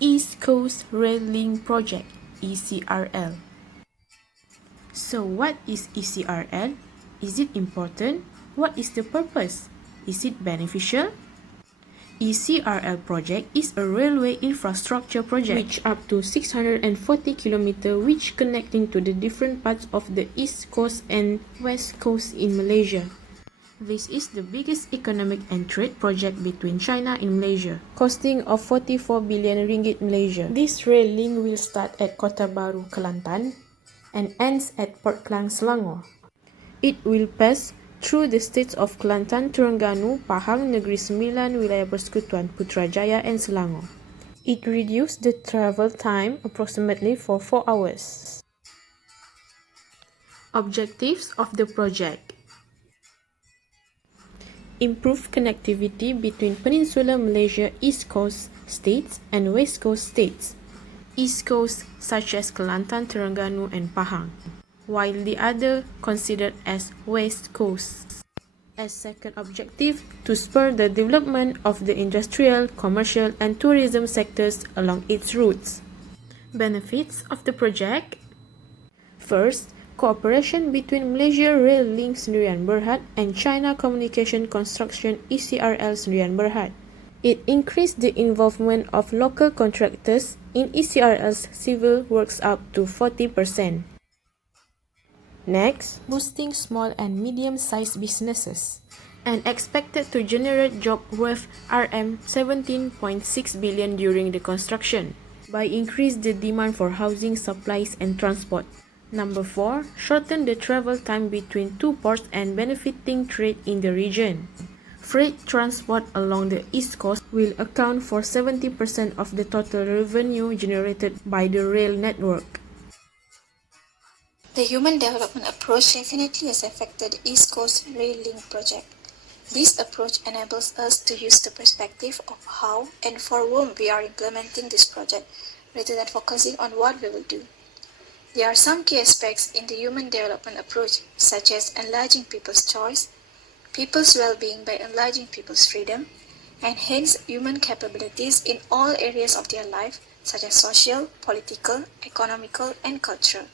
East Coast Rail Link Project, ECRL. So what is ECRL? Is it important? What is the purpose? Is it beneficial? ECRL project is a railway infrastructure project which up to 640 km which connecting to the different parts of the East Coast and West Coast in Malaysia. This is the biggest economic and trade project between China and Malaysia, costing of 44 billion ringgit Malaysia. This rail link will start at Kota Baru, Kelantan and ends at Port Klang, Selangor. It will pass through the states of Kelantan, Terengganu, Pahang, Negeri Sembilan, Wilayah Persekutuan Putrajaya and Selangor. It reduced the travel time approximately for 4 hours. Objectives of the project: improve connectivity between Peninsular Malaysia East Coast states and West Coast states, East Coast such as Kelantan, Terengganu and Pahang, while the other considered as West Coast. As second objective, to spur the development of the industrial, commercial and tourism sectors along its routes. Benefits of the project: first, cooperation between Malaysia Rail Link Sdn Bhd and China Communication Construction ECRL Sdn Bhd. It increased the involvement of local contractors in ECRL's civil works up to 40%. Next, boosting small and medium-sized businesses, and expected to generate job worth Rm 17.6 billion during the construction, by increase the demand for housing, supplies and transport. Number 4, shorten the travel time between two ports and benefiting trade in the region. Freight transport along the East Coast will account for 70% of the total revenue generated by the rail network. The human development approach definitely has affected the East Coast Rail Link project. This approach enables us to use the perspective of how and for whom we are implementing this project, rather than focusing on what we will do. There are some key aspects in the human development approach, such as enlarging people's choice, people's well-being by enlarging people's freedom, and hence human capabilities in all areas of their life, such as social, political, economical, and cultural.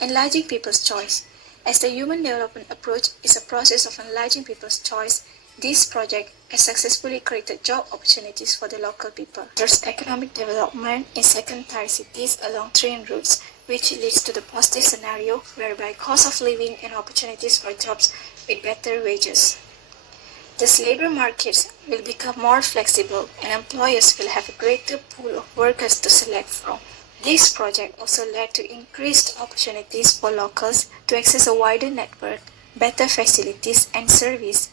Enlarging people's choice. As the human development approach is a process of enlarging people's choice, this project has successfully created job opportunities for the local people. There's economic development in second-tier cities along train routes, which leads to the positive scenario whereby cost of living and opportunities for jobs with better wages. Thus, labor markets will become more flexible and employers will have a greater pool of workers to select from. This project also led to increased opportunities for locals to access a wider network, better facilities and service.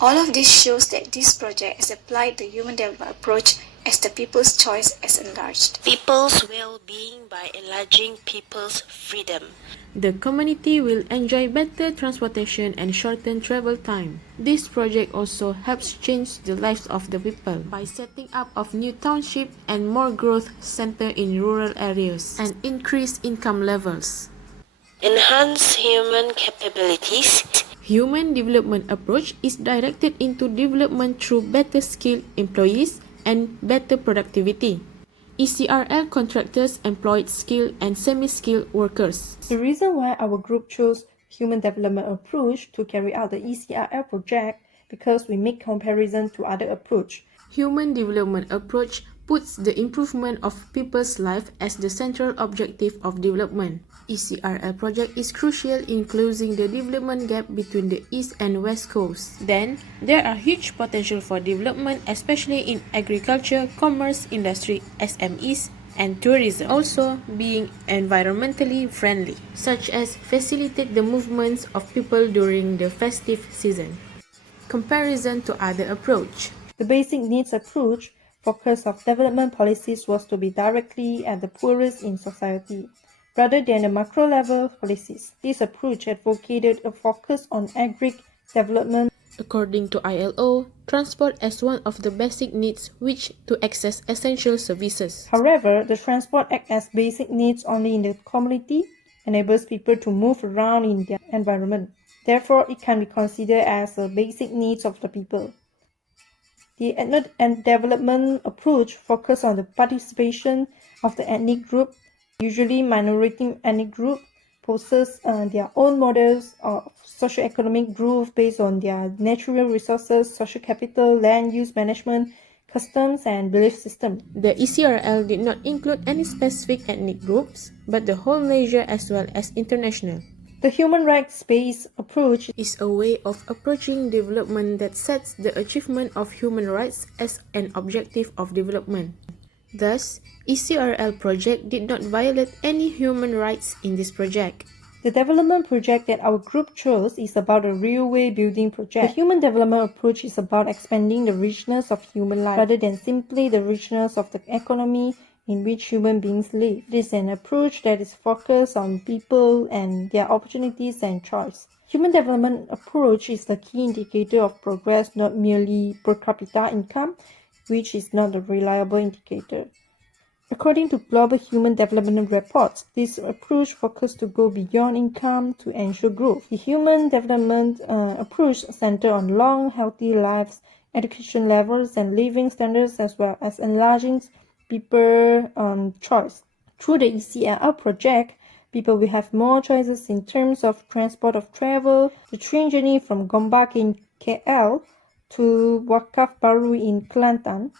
All of this shows that this project has applied the human development approach as the people's choice has enlarged. People's well-being by enlarging people's freedom. The community will enjoy better transportation and shorten travel time. This project also helps change the lives of the people by setting up of new township and more growth center in rural areas and increase income levels. Enhance human capabilities. Human development approach is directed into development through better skilled employees and better productivity. ECRL contractors employed skilled and semi-skilled workers. The reason why our group chose human development approach to carry out the ECRL project because we make comparison to other approach. Human development approach puts the improvement of people's life as the central objective of development. ECRL project is crucial in closing the development gap between the East and West Coast. Then, there are huge potential for development, especially in agriculture, commerce, industry, SMEs, and tourism. Also, being environmentally friendly, such as facilitate the movements of people during the festive season. Comparison to other approach. The basic needs approach focus of development policies was to be directly at the poorest in society, rather than the macro-level policies. This approach advocated a focus on aggregate development. According to ILO, transport as one of the basic needs which to access essential services. However, the transport acts as basic needs only in the community, enables people to move around in their environment. Therefore, it can be considered as a basic needs of the people. The ethnic and development approach focuses on the participation of the ethnic group, usually minority ethnic group, possess their own models of socio-economic growth based on their natural resources, social capital, land use management, customs, and belief system. The ECRL did not include any specific ethnic groups, but the whole Malaysia as well as international. The human rights-based approach Is a way of approaching development that sets the achievement of human rights as an objective of development. Thus, ECRL project did not violate any human rights in this project. The development project that our group chose is about a railway building project. The human development approach is about expanding the richness of human life rather than simply the richness of the economy in which human beings live. It is an approach that is focused on people and their opportunities and choice. Human development approach is the key indicator of progress, not merely per capita income, which is not a reliable indicator. According to global human development reports, this approach focuses to go beyond income to ensure growth. The human development approach centers on long, healthy lives, education levels, and living standards, as well as enlarging people's choice. Through the ECRL project, people will have more choices in terms of transport of travel. The train journey from Gombak in KL to Wakaf Baru in Kelantan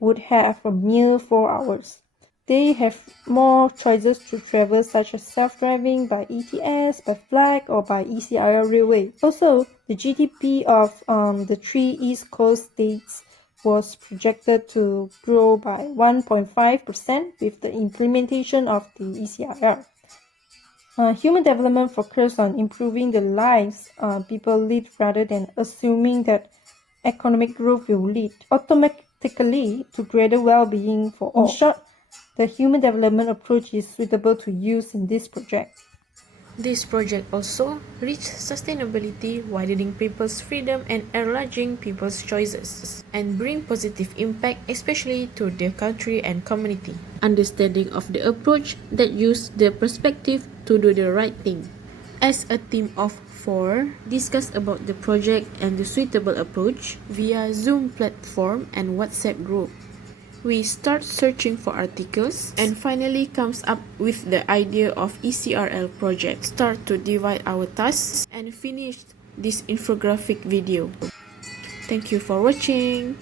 would have a mere 4 hours. They have more choices to travel, such as self-driving by ETS, by flight, or by ECRL railway. Also, the GDP of the 3 East Coast states was projected to grow by 1.5% with the implementation of the ECRL. Human development focuses on improving the lives people lead rather than assuming that economic growth will lead automatically to greater well-being for all. In short, the human development approach is suitable to use in this project. This project also reached sustainability, widening people's freedom and enlarging people's choices, and bring positive impact especially to their country and community. Understanding of the approach that used the perspective to do the right thing. As a team of 4, discuss about the project and the suitable approach via Zoom platform and WhatsApp group. We start searching for articles and finally comes up with the idea of ECRL project. Start to divide our tasks and finish this infographic video. Thank you for watching.